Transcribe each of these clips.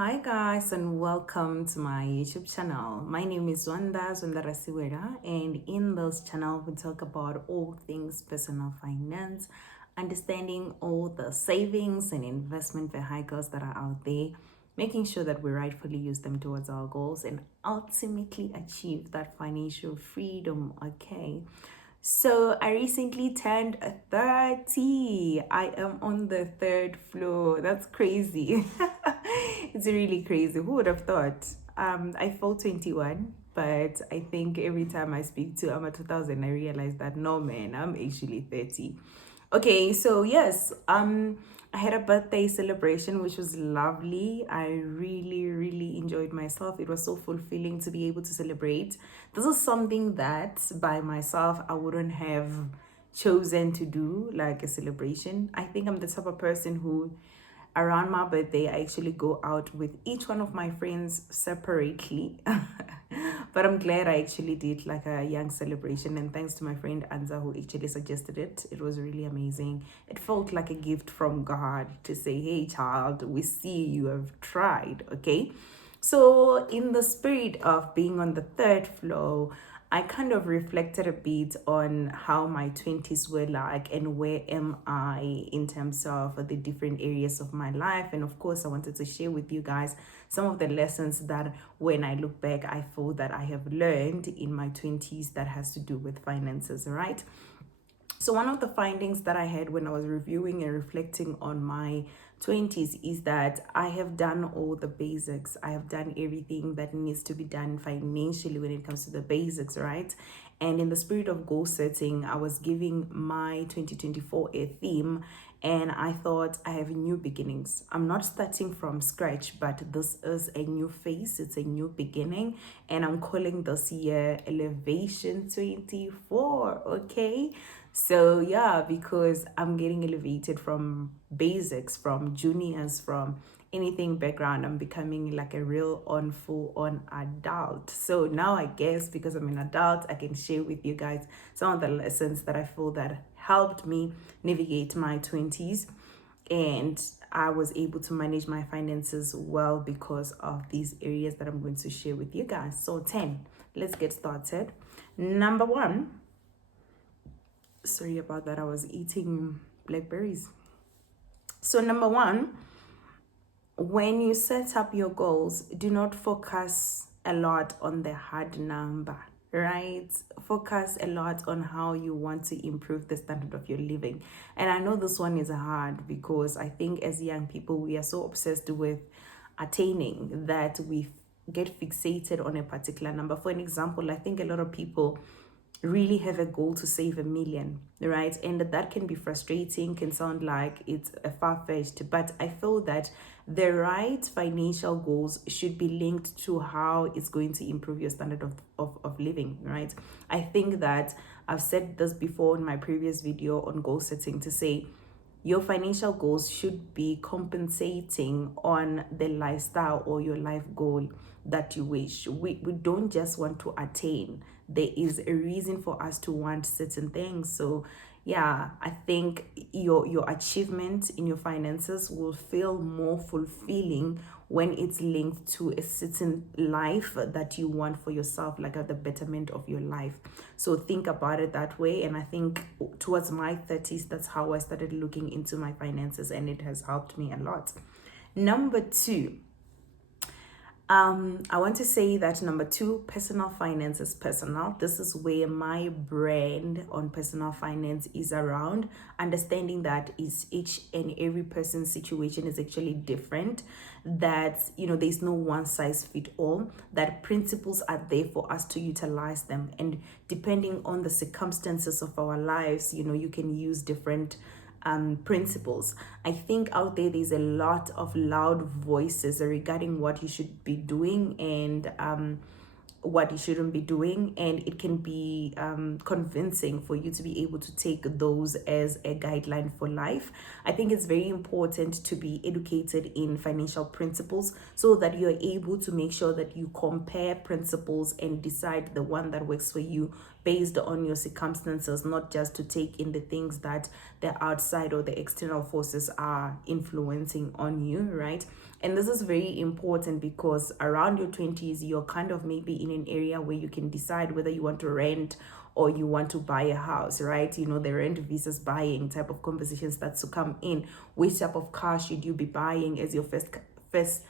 Hi guys and welcome to my YouTube channel. My name is Wanda Rasiwera, and in this channel we talk about all things personal finance, understanding all the savings and investment vehicles that are out there, making sure that we rightfully use them towards our goals and ultimately achieve that financial freedom, okay? So I recently turned 30. I am on the third floor. That's crazy. It's really crazy. Who would have thought? I felt 21, but I think every time I speak to I'm a 2000, I realize that no man, I'm actually 30. Okay, so yes, I had a birthday celebration which was lovely. I really enjoyed myself. It was so fulfilling to be able to celebrate. This is something that by myself I wouldn't have chosen to do, like a celebration. I think I'm the type of person who around my birthday I actually go out with each one of my friends separately. But I'm glad I actually did like a young celebration, and thanks to my friend Anza who actually suggested it. It was really amazing. It felt like a gift from God to say, hey child, we see you have tried. Okay, so in the spirit of being on the third floor, I kind of reflected a bit on how my 20s were like and where am I in terms of the different areas of my life. And of course, I wanted to share with you guys some of the lessons that when I look back, I feel that I have learned in my 20s that has to do with finances, right? So one of the findings that I had when I was reviewing and reflecting on my 20s is that I have done all the basics. I have done everything that needs to be done financially when it comes to the basics, right? And in the spirit of goal setting, I was giving my 2024 a theme, and I thought I have new beginnings. I'm not starting from scratch, but this is a new phase, it's a new beginning, and I'm calling this year Elevation 24, okay? So yeah, because I'm getting elevated from basics, from juniors, from anything background, I'm becoming like a real on full on adult. So now I guess because I'm an adult, I can share with you guys some of the lessons that I feel that helped me navigate my 20s, and I was able to manage my finances well because of these areas that I'm going to share with you guys. So 10, let's get started. Number one, sorry about that, I was eating blackberries. So number one, when you set up your goals, do not focus a lot on the hard number, right? Focus a lot on how you want to improve the standard of your living. And I know this one is hard because I think as young people we are so obsessed with attaining that we get fixated on a particular number. For an example, I think a lot of people really have a goal to save 1 million, right? And that can be frustrating, can sound like it's a far-fetched, but I feel that the right financial goals should be linked to how it's going to improve your standard of living, right? I think that I've said this before in my previous video on goal setting to say your financial goals should be compensating on the lifestyle or your life goal that you wish. We don't just want to attain. There is a reason for us to want certain things. So yeah, I think your achievement in your finances will feel more fulfilling when it's linked to a certain life that you want for yourself, like at the betterment of your life. So think about it that way. And I think towards my 30s, that's how I started looking into my finances, and it has helped me a lot. Number two, I want to say that number two, personal finance is personal. This is where my brand on personal finance is around, understanding that is each and every person's situation is actually different, that there's no one size fit all, that principles are there for us to utilize them, and depending on the circumstances of our lives, you can use different principles. I think out there's a lot of loud voices regarding what you should be doing and what you shouldn't be doing, and it can be convincing for you to be able to take those as a guideline for life. I think it's very important to be educated in financial principles so that you're able to make sure that you compare principles and decide the one that works for you based on your circumstances, not just to take in the things that the outside or the external forces are influencing on you, right? And this is very important because around your 20s, you're kind of maybe in an area where you can decide whether you want to rent or you want to buy a house, right? You know, the rent versus buying type of conversations that's to come in. Which type of car should you be buying as your first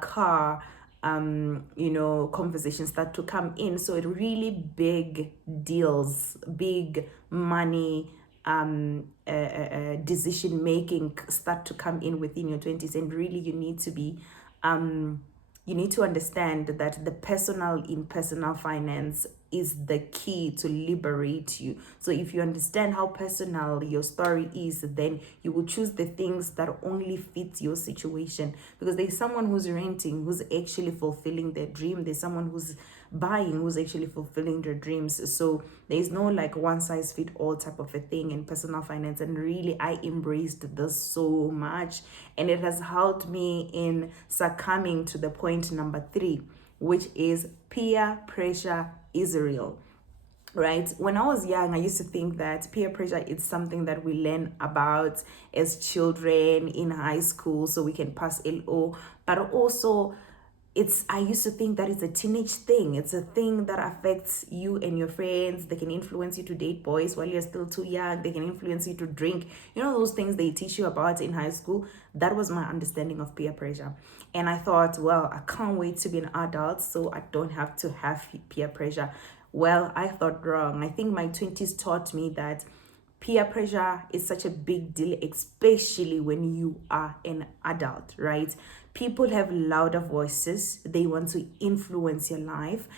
car? You know, conversations start to come in. So it really big deals, big money, decision making start to come in within your 20s, and really you need to be you need to understand that the personal finance is the key to liberate you. So if you understand how personal your story is, then you will choose the things that only fit your situation, because there's someone who's renting who's actually fulfilling their dream, there's someone who's buying who's actually fulfilling their dreams. So there's no like one size fit all type of a thing in personal finance, and really I embraced this so much, and it has helped me in succumbing to the point number 3, which is peer pressure is real. Right, when I was young, I used to think that peer pressure is something that we learn about as children in high school so we can pass LO, but also I used to think that it's a teenage thing. It's a thing that affects you and your friends. They can influence you to date boys while you're still too young. They can influence you to drink. You know, those things they teach you about in high school. That was my understanding of peer pressure. And I thought, well, I can't wait to be an adult so I don't have to have peer pressure. Well, I thought wrong. I think my 20s taught me that peer pressure is such a big deal, especially when you are an adult, right? People have louder voices. They want to influence your life.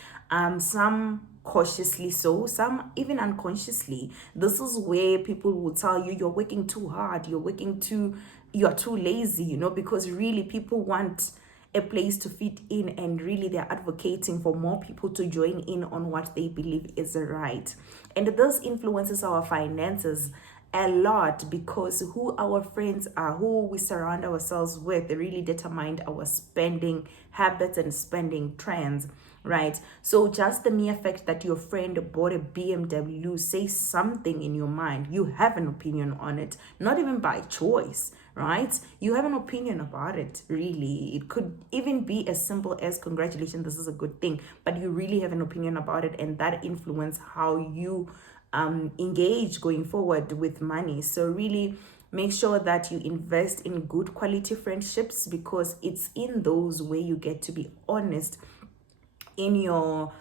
Some cautiously so, some even unconsciously. This is where people will tell you you're working too hard, you're too lazy, you know, because really people want a place to fit in, and really they're advocating for more people to join in on what they believe is right. And this influences our finances a lot, because who our friends are, who we surround ourselves with, really determine our spending habits and spending trends, right? So just the mere fact that your friend bought a BMW says something in your mind. You have an opinion on it, not even by choice, right? You have an opinion about it, really. It could even be as simple as congratulations, this is a good thing, but you really have an opinion about it, and that influence how you engage going forward with money. So really make sure that you invest in good quality friendships, because it's in those where you get to be honest in your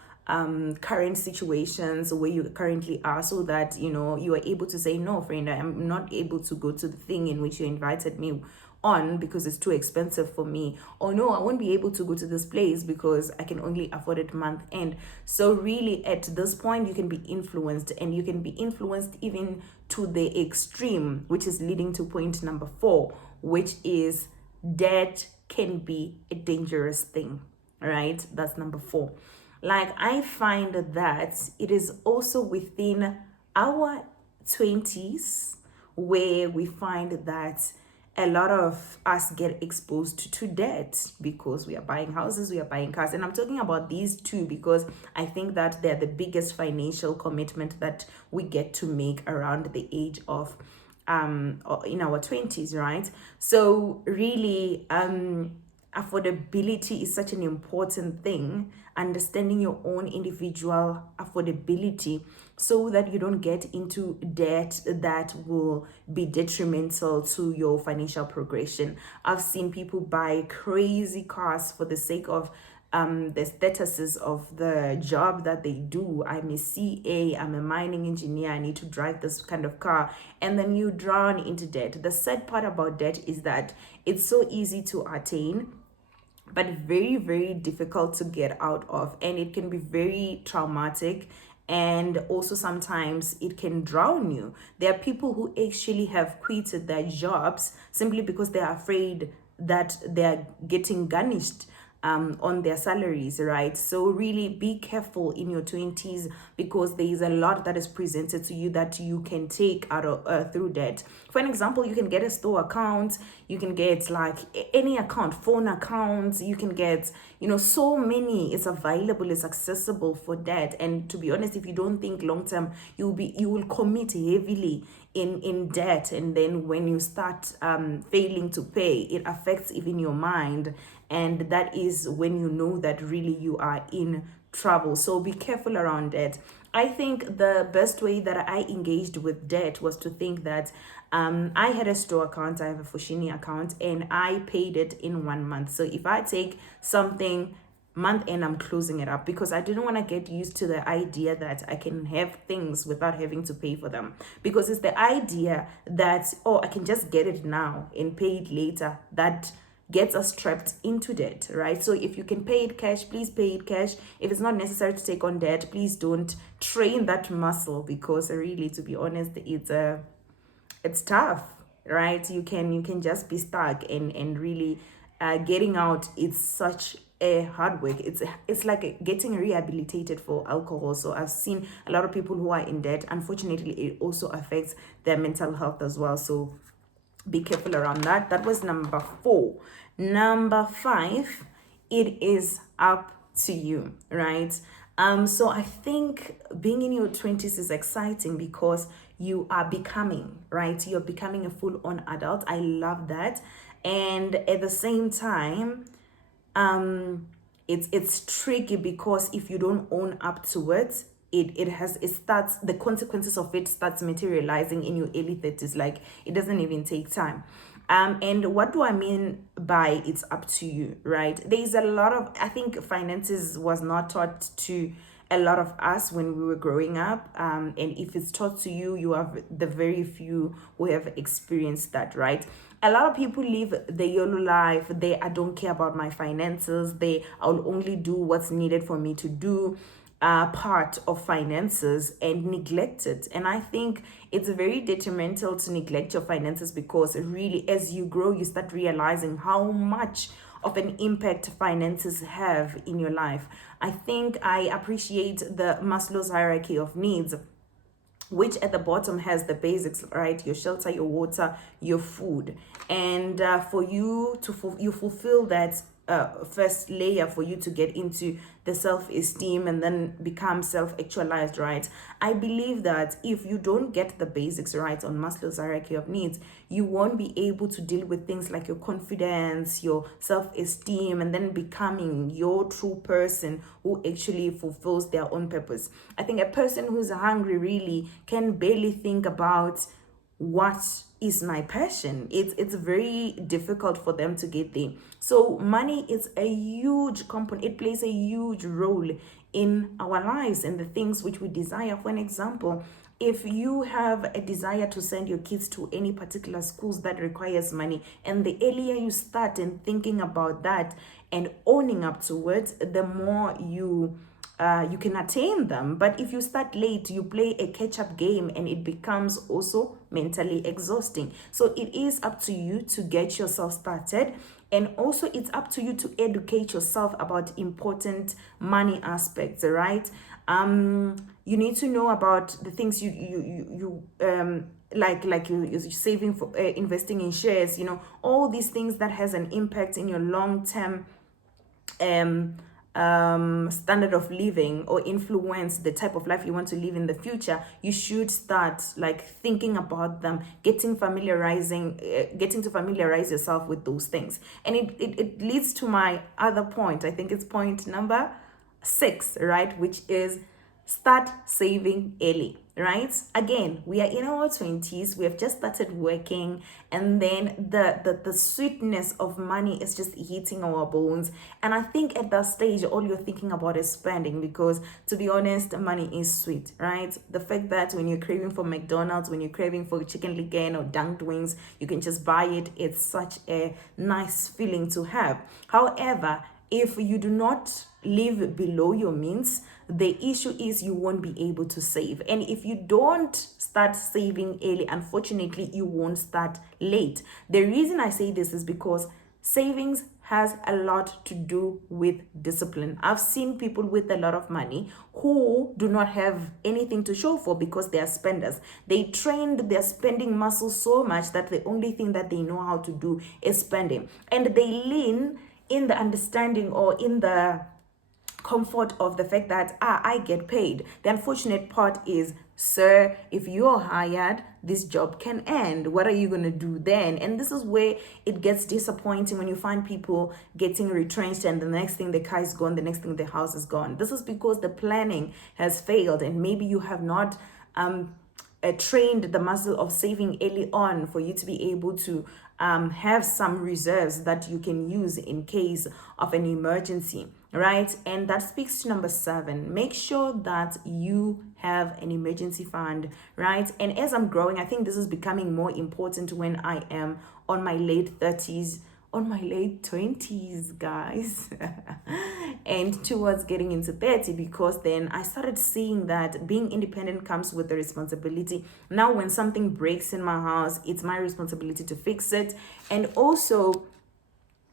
current situations where you currently are, so that you know you are able to say, no friend, I'm not able to go to the thing in which you invited me on because it's too expensive for me, or no, I won't be able to go to this place because I can only afford it month end. So really at this point you can be influenced, and you can be influenced even to the extreme, which is leading to point number 4, which is debt can be a dangerous thing, right? That's number 4. Like, I find that it is also within our 20s where we find that a lot of us get exposed to debt, because we are buying houses, we are buying cars. And I'm talking about these two because I think that they're the biggest financial commitment that we get to make around the age of in our 20s, right? So really affordability is such an important thing, understanding your own individual affordability so that you don't get into debt that will be detrimental to your financial progression. I've seen people buy crazy cars for the sake of the statuses of the job that they do. I'm a CA, I'm a mining engineer, I need to drive this kind of car, and then you drown into debt. The sad part about debt is that it's so easy to attain, but very, very difficult to get out of, and it can be very traumatic, and also sometimes it can drown you. There are people who actually have quitted their jobs simply because they are afraid that they are getting garnished on their salaries, right? So really be careful in your 20s, because there is a lot that is presented to you that you can take out of through debt. For an example, you can get a store account, you can get like any account, phone accounts, you can get, so many. It's available, it's accessible for debt. And to be honest, if you don't think long term, you will commit heavily in debt, and then when you start failing to pay, it affects even your mind, and that is when you know that really you are in trouble. So be careful around debt. I think the best way that I engaged with debt was to think that I had a store account, I have a Fushini account, and I paid it in 1 month. So if I take something month end, I'm closing it up, because I didn't want to get used to the idea that I can have things without having to pay for them, because it's the idea that, oh, I can just get it now and pay it later, that gets us trapped into debt, right? So if you can pay it cash, please pay it cash. If it's not necessary to take on debt, please don't. Train that muscle, because really, to be honest, it's tough, right? You can just be stuck, and really getting out, it's such a hard work. It's like getting rehabilitated for alcohol. So I've seen a lot of people who are in debt. Unfortunately, it also affects their mental health as well. So be careful around that. That was number 4. Number 5, it is up to you, right? So I think being in your 20s is exciting, because you are becoming, right? You're becoming a full-on adult. I love that. And at the same time, it's tricky, because if you don't own up to it, it starts, the consequences of it starts materializing in your early 30s. Like, it doesn't even take time. And what do I mean by it's up to you, right? There's a lot of, I think finances was not taught to a lot of us when we were growing up. And if it's taught to you, you have the very few who have experienced that, right? A lot of people live the YOLO life. I don't care about my finances. I'll only do what's needed for me to do part of finances, and neglect it. And I think it's very detrimental to neglect your finances, because really, as you grow, you start realizing how much of an impact finances have in your life. I think I appreciate the Maslow's hierarchy of needs, which at the bottom has the basics, right? Your shelter, your water, your food. And for you to fulfill that first layer, for you to get into the self-esteem and then become self-actualized, right? I believe that if you don't get the basics right on Maslow's hierarchy of needs, you won't be able to deal with things like your confidence, your self-esteem, and then becoming your true person who actually fulfills their own purpose. I think a person who's hungry really can barely think about what is my passion. It's very difficult for them to get there. So money is a huge component. It plays a huge role in our lives and the things which we desire. For an example, if you have a desire to send your kids to any particular schools that requires money, and the earlier you start in thinking about that and owning up to it, the more you can attain them. But if you start late, you play a catch-up game, and it becomes also mentally exhausting. So it is up to you to get yourself started, and also it's up to you to educate yourself about important money aspects, right? You need to know about the things you like you're saving for, investing in shares, all these things that has an impact in your long-term standard of living, or influence the type of life you want to live in the future. You should start like thinking about them, getting to familiarize yourself with those things. And it leads to my other point. I think it's point number 6, right? Which is start saving early, right? Again, we are in our 20s, we have just started working, and then the sweetness of money is just hitting our bones. And I think at that stage, all you're thinking about is spending, because to be honest, money is sweet, right? The fact that when you're craving for McDonald's, when you're craving for chicken licken or dunked wings, you can just buy it. It's such a nice feeling to have. However, if you do not live below your means, the issue is you won't be able to save. And if you don't start saving early, unfortunately, you won't start late. The reason I say this is because Savings has a lot to do with discipline. I've seen people with a lot of money who do not have anything to show for because they are spenders. They trained their spending muscle so much that the only thing that they know how to do is spending. And they lean in the understanding or in the comfort of the fact that I get paid. The unfortunate part is, sir, if you're hired, this job can end. What are you going to do then? And this is where it gets disappointing when you find people getting retrenched and the next thing the car is gone, the next thing the house is gone. This is because the planning has failed and maybe you have not trained the muscle of saving early on for you to be able to have some reserves that you can use in case of an emergency, right? And that speaks to number 7. Make sure that you have an emergency fund, right? And as I'm growing, I think this is becoming more important when I am on my late 30s, on my late 20s, guys, and towards getting into 30, because then I started seeing that being independent comes with the responsibility. Now, when something breaks in my house, it's my responsibility to fix it. And also,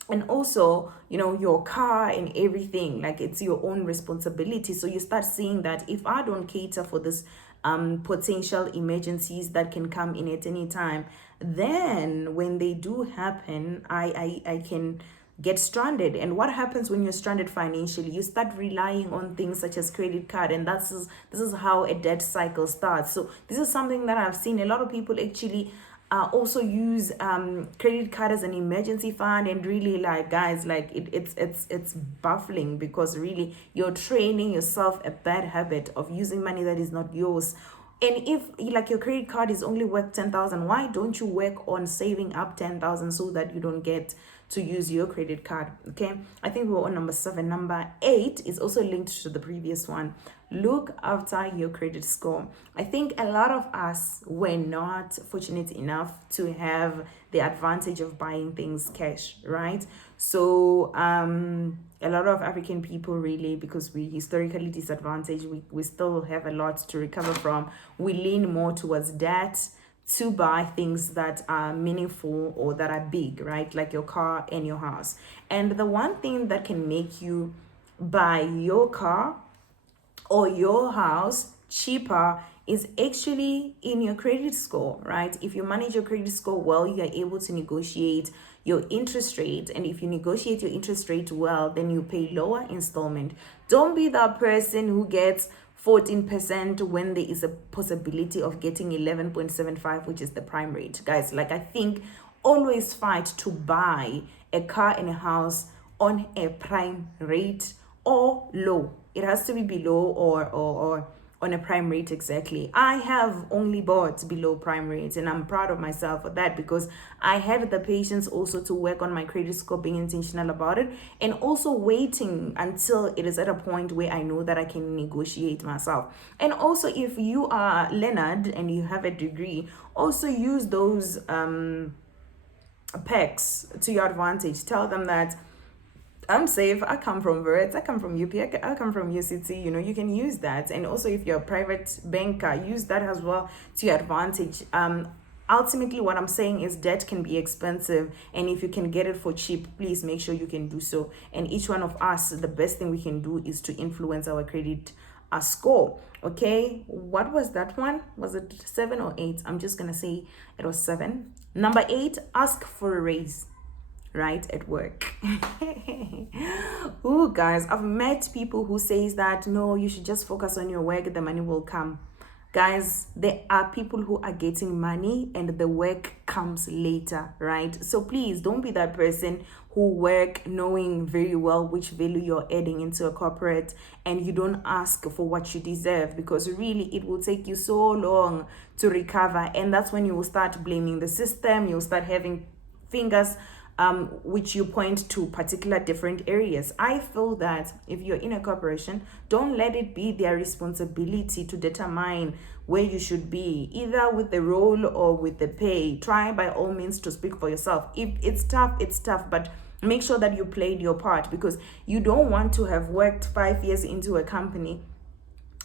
your car and everything, like, it's your own responsibility. So you start seeing that if I don't cater for this potential emergencies that can come in at any time, then when they do happen, I can get stranded. And what happens when you're stranded financially? You start relying on things such as credit card, and this is how a debt cycle starts. So this is something that I've seen a lot of people actually also use credit card as an emergency fund. And really, like, guys, like, it's baffling, because really you're training yourself a bad habit of using money that is not yours. And if, like, your credit card is only worth 10,000, why don't you work on saving up 10,000 so that you don't get to use your credit card? Okay, I think we're on number 7. Number 8 is also linked to the previous one. Look after your credit score. I think a lot of us were not fortunate enough to have the advantage of buying things cash, right? So a lot of African people, really, because we historically disadvantaged, we still have a lot to recover from. We lean more towards debt to buy things that are meaningful or that are big, right? Like your car and your house. And the one thing that can make you buy your car or your house cheaper is actually in your credit score, right? If you manage your credit score well, you are able to negotiate your interest rate. And if you negotiate your interest rate well, then you pay lower installment. Don't be that person who gets 14% when there is a possibility of getting 11.75, which is the prime rate. Guys, like, I think always fight to buy a car and a house on a prime rate or low. It has to be below or on a prime rate. Exactly. I have only bought below prime rates, and I'm proud of myself for that, because I had the patience also to work on my credit score, being intentional about it, and also waiting until it is at a point where I know that I can negotiate myself. And also, if you are Leonard and you have a degree, also use those perks to your advantage. Tell them that I'm safe. I come from Vert. I come from UP. I come from UCT. You can use that. And also, if you're a private banker, use that as well to your advantage. Ultimately, what I'm saying is debt can be expensive. And if you can get it for cheap, please make sure you can do so. And each one of us, the best thing we can do is to influence our credit score. Okay, what was that one? Was it 7 or 8? I'm just going to say it was 7. Number 8, ask for a raise. Right, at work. Ooh, guys, I've met people who says that no, you should just focus on your work, the money will come. Guys, there are people who are getting money and the work comes later, right? So please don't be that person who work knowing very well which value you're adding into a corporate, and you don't ask for what you deserve, because really it will take you so long to recover. And that's when you will start blaming the system. You'll start having fingers which you point to particular different areas. I feel that if you're in a corporation, don't let it be their responsibility to determine where you should be, either with the role or with the pay. Try by all means to speak for yourself. If it's tough, it's tough, but make sure that you played your part, because you don't want to have worked 5 years into a company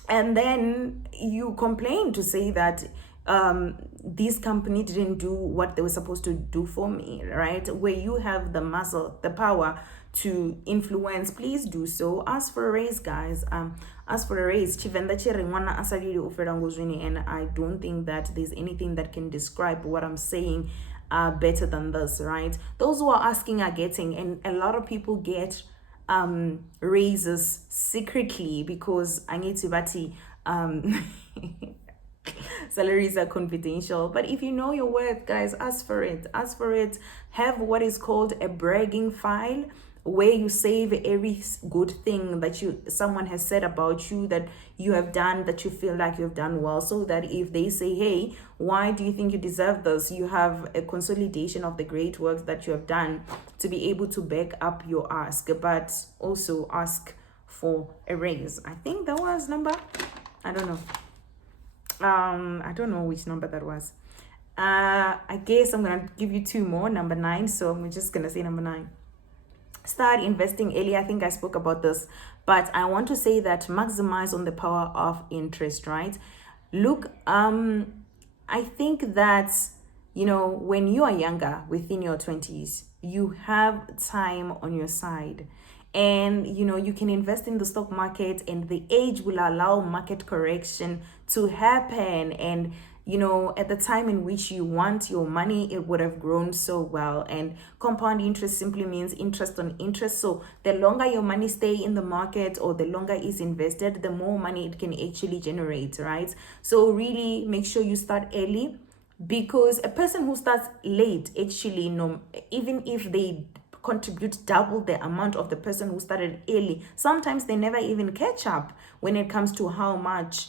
and then you complain to say that this company didn't do what they were supposed to do for me, right? Where you have the muscle, the power to influence, please do so. Ask for a raise, guys. Ask for a raise. Chivenda chiringwana asalili uferanguzwini, and I don't think that there's anything that can describe what I'm saying better than this, right? Those who are asking are getting, and a lot of people get raises secretly because I need to bati salaries are confidential. But if you know your worth, guys, ask for it. Ask for it. Have what is called a bragging file, where you save every good thing that someone has said about you, that you have done, that you feel like you've done well, so that if they say, hey, why do you think you deserve this, you have a consolidation of the great work that you have done to be able to back up your ask. But also ask for a raise. I think that was number, I don't know, I don't know which number that was. I guess I'm gonna give you two more, number 9. So I'm just gonna say number 9. Start investing early. I think I spoke about this, but I want to say that maximize on the power of interest, right? Look, I think that, when you are younger, within your 20s, you have time on your side, and you can invest in the stock market, and the age will allow market correction to happen. And at the time in which you want your money, it would have grown so well. And compound interest simply means interest on interest. So the longer your money stay in the market, or the longer it's invested, the more money it can actually generate, right? So really make sure you start early, because a person who starts late, actually, even if they contribute double the amount of the person who started early, sometimes they never even catch up when it comes to how much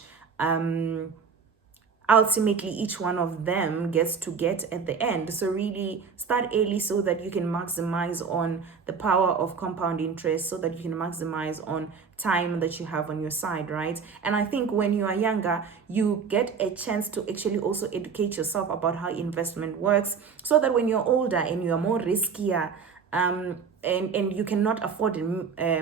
ultimately each one of them gets to get at the end. So really start early, so that you can maximize on the power of compound interest, so that you can maximize on time that you have on your side, right? And I think when you are younger, you get a chance to actually also educate yourself about how investment works, so that when you're older and you are more riskier, and you cannot afford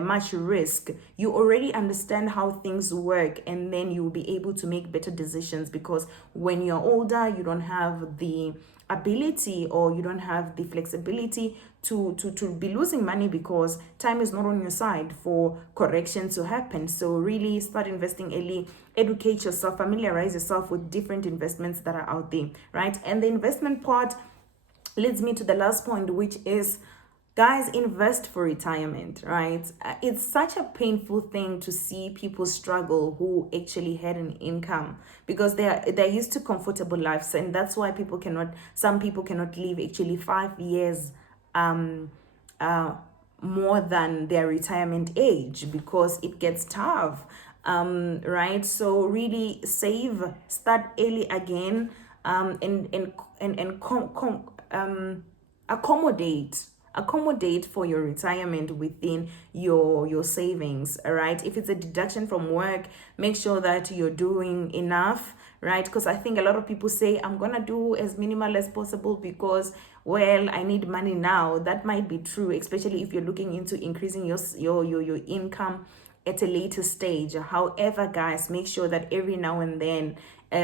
much risk, you already understand how things work, and then you will be able to make better decisions. Because when you're older, you don't have the ability, or you don't have the flexibility to be losing money, because time is not on your side for correction to happen. So really start investing early, educate yourself, familiarize yourself with different investments that are out there, right? And the investment part leads me to the last point, which is, guys, invest for retirement, right? It's such a painful thing to see people struggle who actually had an income, because they're used to comfortable lives, and that's why some people cannot live actually 5 years more than their retirement age, because it gets tough, right? So really save, start early again, and accommodate for your retirement within your savings. All right, if it's a deduction from work, make sure that you're doing enough, right? Because I think a lot of people say, I'm gonna do as minimal as possible because, well, I need money now. That might be true, especially if you're looking into increasing your income at a later stage. However, guys, make sure that every now and then,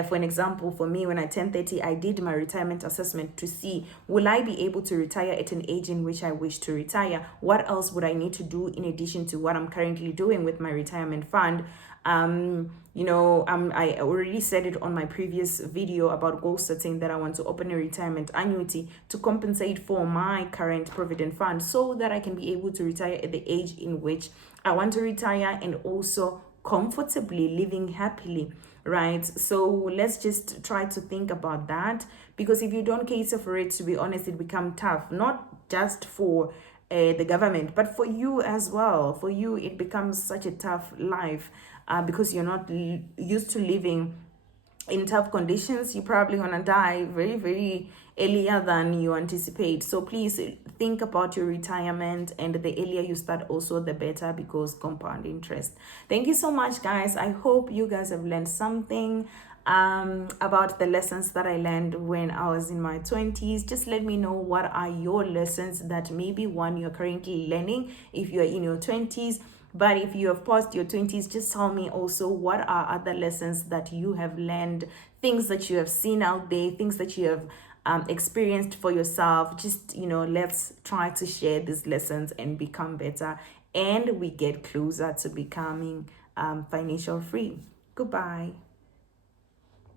for an example, for me, when I turned 30, I did my retirement assessment to see, will I be able to retire at an age in which I wish to retire? What else would I need to do in addition to what I'm currently doing with my retirement fund? I already said it on my previous video about goal setting, that I want to open a retirement annuity to compensate for my current provident fund, so that I can be able to retire at the age in which I want to retire, and also comfortably living happily, right? So let's just try to think about that, because if you don't cater for it, to be honest, it becomes tough, not just for the government, but for you as well. For you, it becomes such a tough life, because you're not used to living in tough conditions. You probably want to die very, very earlier than you anticipate. So please think about your retirement, and the earlier you start, also the better, because compound interest. Thank you so much, guys. I hope you guys have learned something about the lessons that I learned when I was in my 20s. Just let me know, what are your lessons that maybe one you're currently learning if you're in your 20s, But if you have passed your 20s, just tell me also what are other lessons that you have learned, things that you have seen out there, things that you have experienced for yourself. Just, let's try to share these lessons and become better. And we get closer to becoming financial free. Goodbye.